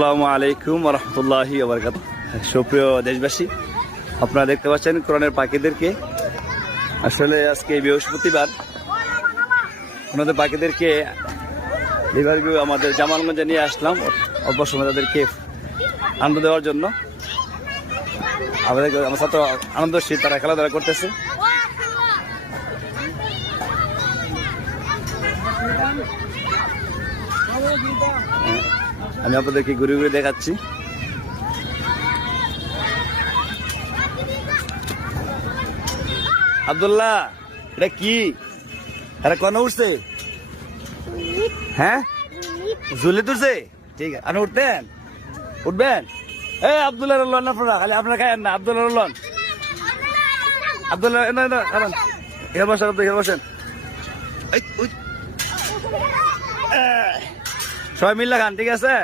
আসসালামু আলাইকুম ওয়া রাহমাতুল্লাহি ওয়া বারাকাতুহু। সুপ্রিয় দেশবাসী, আপনারা দেখতে পাচ্ছেন কোরআনের পাখিদেরকে। আসলে আজকে বৃহস্পতিবার, ওনাদের পাখিদেরকে লিভারভিউ আমাদের জামালগঞ্জে নিয়ে আসলাম অল্প সময় তাদেরকে আনন্দ দেওয়ার জন্য। আমার ছাত্র আনন্দশীল, তারা খেলাধুলা করতেছে। আমি আপনাদেরকে ঘুরে ঘুরে দেখাচ্ছি। আব্দুল্লাহ, এটা কি? এটা কোন উঠছে? হ্যাঁ, ঝুলে তুলছে। ঠিক আছে, আপনি উঠতেন? উঠবেন? এই আব্দুল্লাহ রহমান, আপনারা খালি আপনারা খায়েন না। আব্দুল্লাহ রহমান, আব্দুল্লাহ এখানে বসেন, এখানে বসেন। সবাই মিল্লা খান, ঠিক আছে?